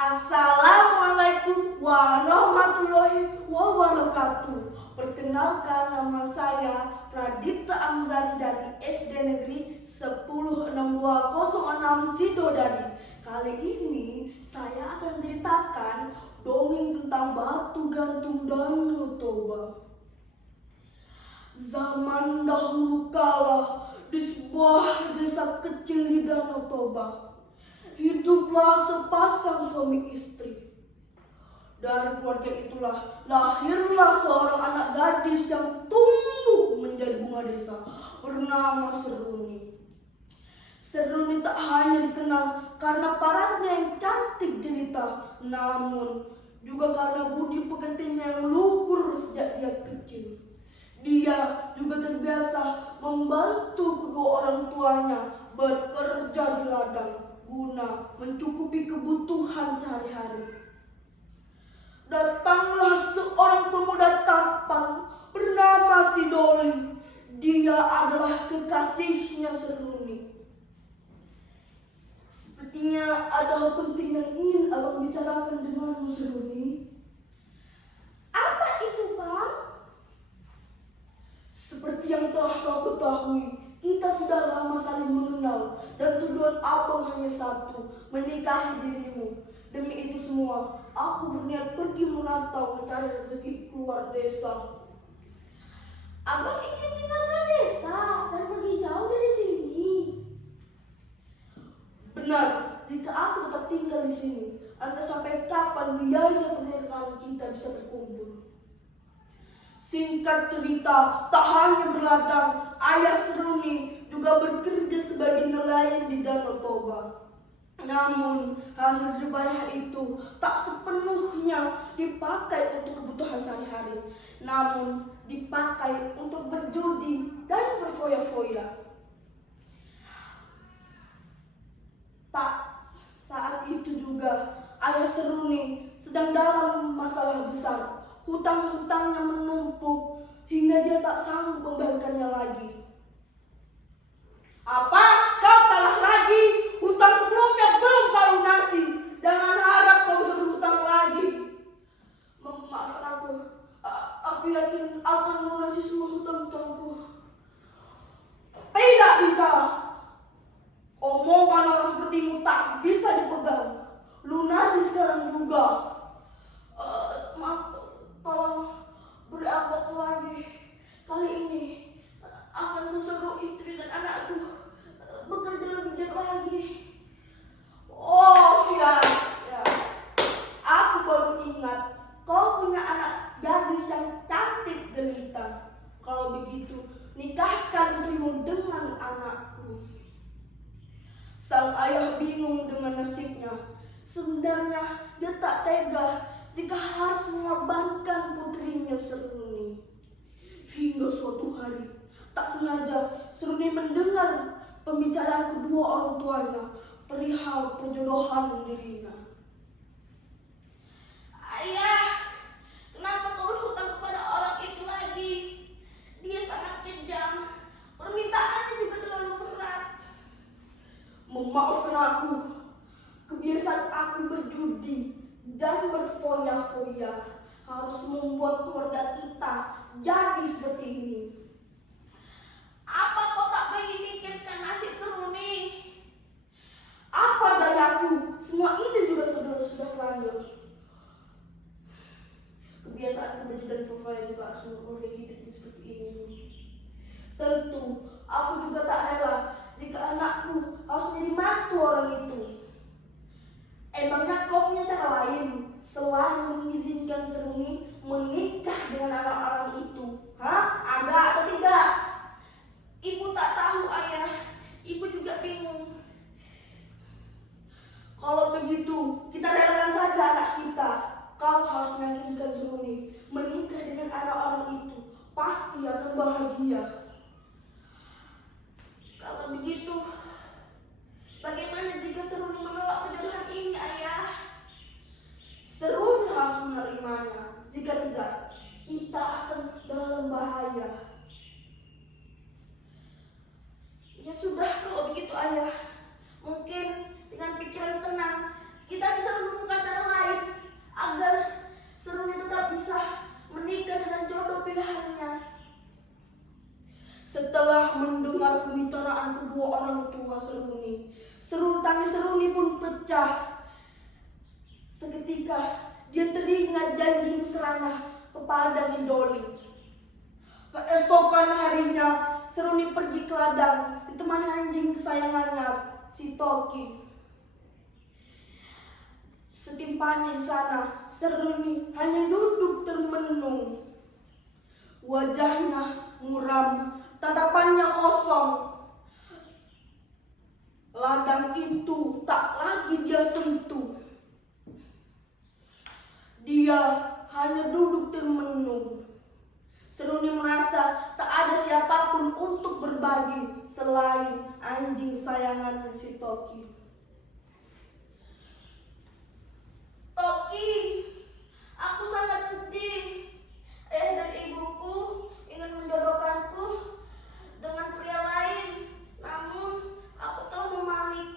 Assalamualaikum warahmatullahi wabarakatuh. Perkenalkan, nama saya Pradipta Amzari dari SD Negeri 106206 Sidodadi. Kali ini saya akan menceritakan dongeng tentang batu gantung Danau Toba. Zaman dahulu kala, di sebuah desa kecil di Danau Toba, hiduplah sepasang suami istri. Dari keluarga itulah lahirlah seorang anak gadis yang tumbuh menjadi bunga desa bernama Seruni. Seruni tak hanya dikenal karena parasnya yang cantik jelita, namun juga karena budi pekertinya yang luhur sejak dia kecil. Dia juga terbiasa membantu kedua orang tuanya bekerja di ladang guna mencukupi kebutuhan sehari-hari. Datanglah seorang pemuda tampan bernama Sidoli. Dia adalah kekasihnya Seruni. Sepertinya ada hal penting yang ingin abang bicarakan denganmu, Seruni. Apa itu, Bang? Seperti yang telah kau ketahui, kita sudah lama saling mengenal dan tujuan abang hanya satu, menikahi dirimu. Demi itu semua, aku berniat pergi merantau mencari rezeki keluar desa. Abang ingin meninggalkan desa dan pergi jauh dari sini. Benar, jika aku tetap tinggal di sini, entah sampai kapan biaya pernikahan kita bisa terkumpul. Singkat cerita, tak hanya berladang, ayah Seruni juga bekerja sebagai nelayan di Danau Toba. Namun, hasil jeripayah itu tak sepenuhnya dipakai untuk kebutuhan sehari-hari, namun dipakai untuk berjudi dan berfoya-foya. Tak saat itu juga, ayah Seruni sedang dalam masalah besar. Hutang-hutangnya menumpuk hingga dia tak sanggup membayarkannya lagi. Apa? Kau kalah lagi? Hutang sebelumnya belum kau lunasi. Jangan harap kau bisa berhutang lagi. Maafkan aku. Aku yakin akan melunasi semua hutang-hutangku. Tidak bisa. Omongan orang sepertimu tak bisa dipegang. Lunasi sekarang juga. Maaf, tolong beri aku lagi. Kali ini akan kusuruh istri dan anakku bekerja lebih giat lagi. Oh ya. Aku baru ingat, kau punya anak gadis yang cantik jelita. Kalau begitu, nikahkan putrimu dengan anakku. Sang ayah bingung dengan nasibnya. Sebenarnya dia tak tega jika harus mengorbankan putrinya Seruni. Hingga suatu hari, tak sengaja Seruni mendengar pembicaraan kedua orang tuanya perihal perjodohan dirinya. Ayah, kenapa kau berhutang kepada orang itu lagi? Dia sangat kejam. Permintaannya juga terlalu berat. Memaafkan aku, kebiasaan aku berjudi dan berfoya-foya harus membuat keluarga kita jadi seperti ini. Apa kau tak memikirkan nasib Seruni? Apa dayaku, semua ini juga sudah terlanjur. Kebiasaan berjudi dan berfoya juga harus membuat keluarga kita jadi seperti ini. Tentu, aku juga tak rela jika anakku harus menjadi mantu orang itu. Emangnya kau punya cara lain selain mengizinkan Seruni menikah dengan anak orang itu? Hah? Ada atau tidak? Ibu tak tahu, Ayah. Ibu juga bingung. Kalau begitu, kita relakan saja anak kita. Kau harus meyakinkan Seruni menikah dengan anak orang itu. Pasti akan bahagia. Kalau begitu, bagaimana jika Seruni menolak perjodohan ini, Ayah? Seruni harus menerimanya. Jika tidak, kita akan dalam bahaya. Ya sudah, kalau begitu, Ayah. Mungkin dengan pikiran tenang, kita bisa menemukan cara bisa menikah dengan jodoh pilihannya. Setelah mendengar pembicaraan kedua orang tua Seruni, tangis Seruni pun pecah. Seketika dia teringat janji mesranya kepada si Doli. Keesokan harinya Seruni pergi ke ladang ditemani anjing kesayangannya si Toki. Setimpanya di sana, Seruni hanya duduk termenung. Wajahnya muram, tatapannya kosong. Ladang itu tak lagi dia sentuh. Dia hanya duduk termenung. Seruni merasa tak ada siapapun untuk berbagi selain anjing kesayangannya si Toki. Toki, aku sangat sedih. Ayah dan ibuku ingin menjodohkanku dengan pria lain. Namun, aku telah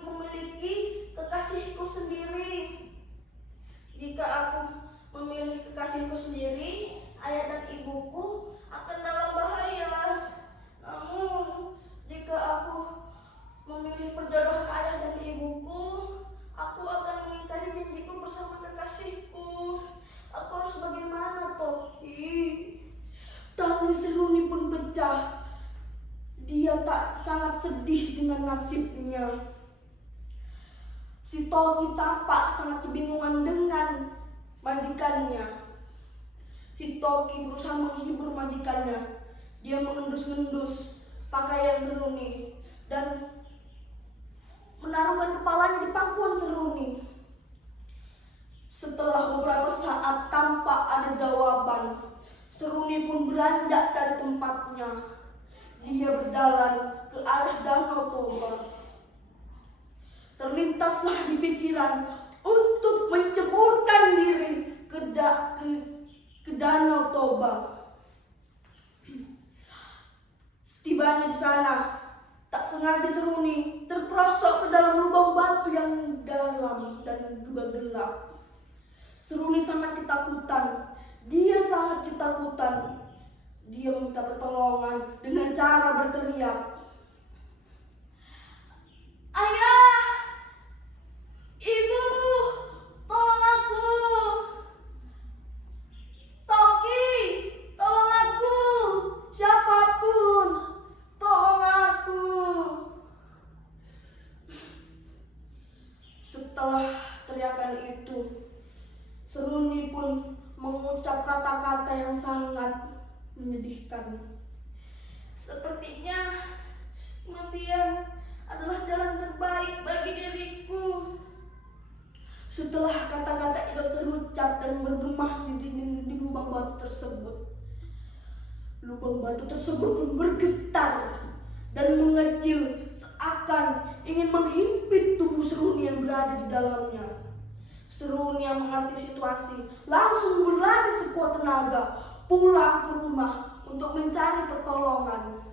memiliki kekasihku sendiri. Jika aku memilih kekasihku sendiri, ayah dan ibuku akan dalam bahaya. Namun, jika aku memilih perjodohan ayah dan ibuku, aku akan mengingkari janjiku bersama kekasihku. Aku harus bagaimana, Toki? Tangis Seruni pun pecah. Dia tak sangat sedih dengan nasibnya. Si Toki tampak sangat kebingungan dengan majikannya. Si Toki berusaha menghibur majikannya. Dia mengendus-endus pakaian Seruni dan menaruhkan kepalanya di pangkuan Seruni. Setelah beberapa saat tampak ada jawaban, Seruni pun beranjak dari tempatnya. Dia berjalan ke arah Danau Toba. Terlintaslah di pikiran untuk menceburkan diri ke Danau Toba. Setibanya di sana, tak sengaja Seruni terperosok ke dalam lubang batu yang dalam dan juga gelap. Seruni sangat ketakutan. Dia sangat ketakutan. Dia minta pertolongan dengan cara berteriak. Ayah! Ibu! Tolong aku! Toki! Tolong aku! Siapapun, tolong aku. Setelah teriakan itu, Seruni pun mengucap kata-kata yang sangat menyedihkan. Sepertinya kematian adalah jalan terbaik bagi diriku. Setelah kata-kata itu terucap dan bergema di dinding lubang batu tersebut, lubang batu tersebut pun bergetar dan mengecil seakan ingin menghimpit tubuh Seruni yang berada di dalamnya. Seruni yang mengerti situasi langsung berlari sekuat tenaga pulang ke rumah untuk mencari pertolongan.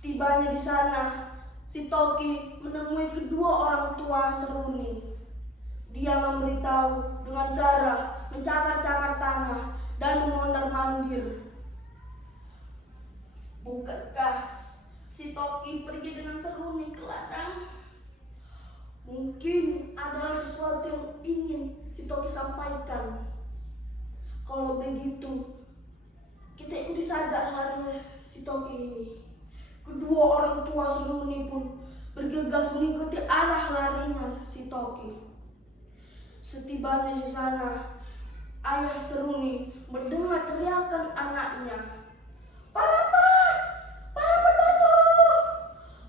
Tibanya di sana, si Toki menemui kedua orang tua Seruni. Dia memberitahu dengan cara mencakar-cakar tanah dan memondar-mandir. Bukankah si Toki pergi dengan Seruni ke ladang? Mungkin adalah sesuatu yang ingin si Toki sampaikan. Kalau begitu, kita ikuti saja larinya si Toki ini. Kedua orang tua Seruni pun bergegas mengikuti arah larinya si Toki. Setibanya di sana, ayah Seruni mendengar teriakan anaknya. Parapat! Parapat batu!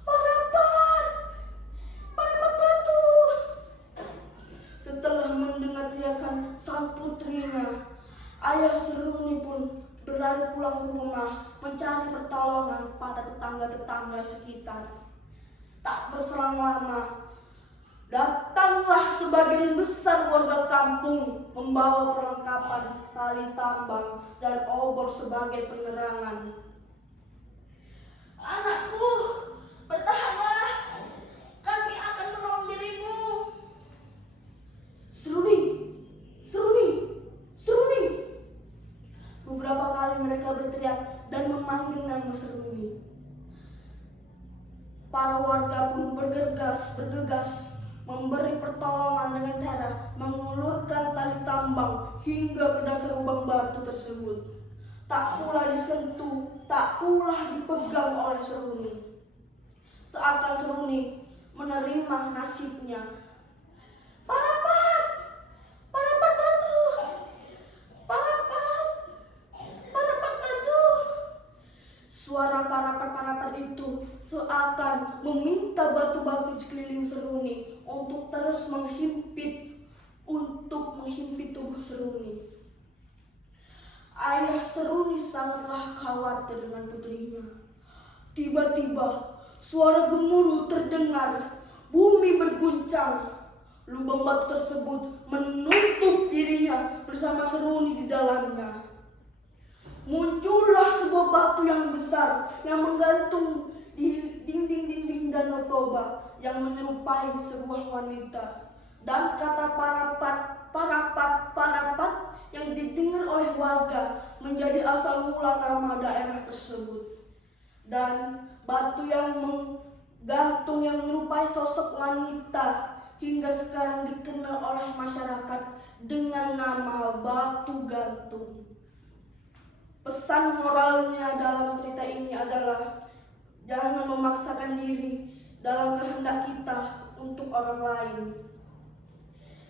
Parapat! Parapat batu! Setelah mendengar teriakan sang putrinya, ayah Seruni pun berlari pulang ke rumah mencari pertolongan pada tetangga-tetangga sekitar. Tak berselang lama, datanglah sebagian besar warga kampung membawa perlengkapan tali tambang dan obor sebagai penerangan. Anakku, bertahanlah. Kami akan menolong dirimu. Seruni, rakyat dan memanggil nama Seruni. Para warga pun bergegas memberi pertolongan dengan cara mengulurkan tali tambang hingga ke dasar lubang batu tersebut. Tak pula disentuh, tak pula dipegang oleh Seruni. Seakan Seruni menerima nasibnya. Parapat! Parapat batu! Parapat! Parapat batu! Suara parapat-parapat itu seakan meminta batu-batu di sekeliling Seruni untuk terus menghimpit tubuh Seruni. Ayah Seruni sangatlah khawatir dengan putrinya. Tiba-tiba suara gemuruh terdengar, bumi berguncang. Lubang batu tersebut menutup dirinya bersama Seruni di dalamnya. Muncullah sebuah batu yang besar yang menggantung di dinding-dinding Danau Toba yang menyerupai sebuah wanita. Dan kata parapat yang didengar oleh warga menjadi asal mula nama daerah tersebut. Dan batu yang menggantung yang menyerupai sosok wanita hingga sekarang dikenal oleh masyarakat dengan nama Batu Gantung. Pesan moralnya dalam cerita ini adalah jangan memaksakan diri dalam kehendak kita untuk orang lain.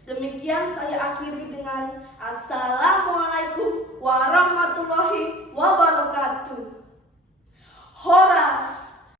Demikian saya akhiri dengan Assalamualaikum warahmatullahi wabarakatuh.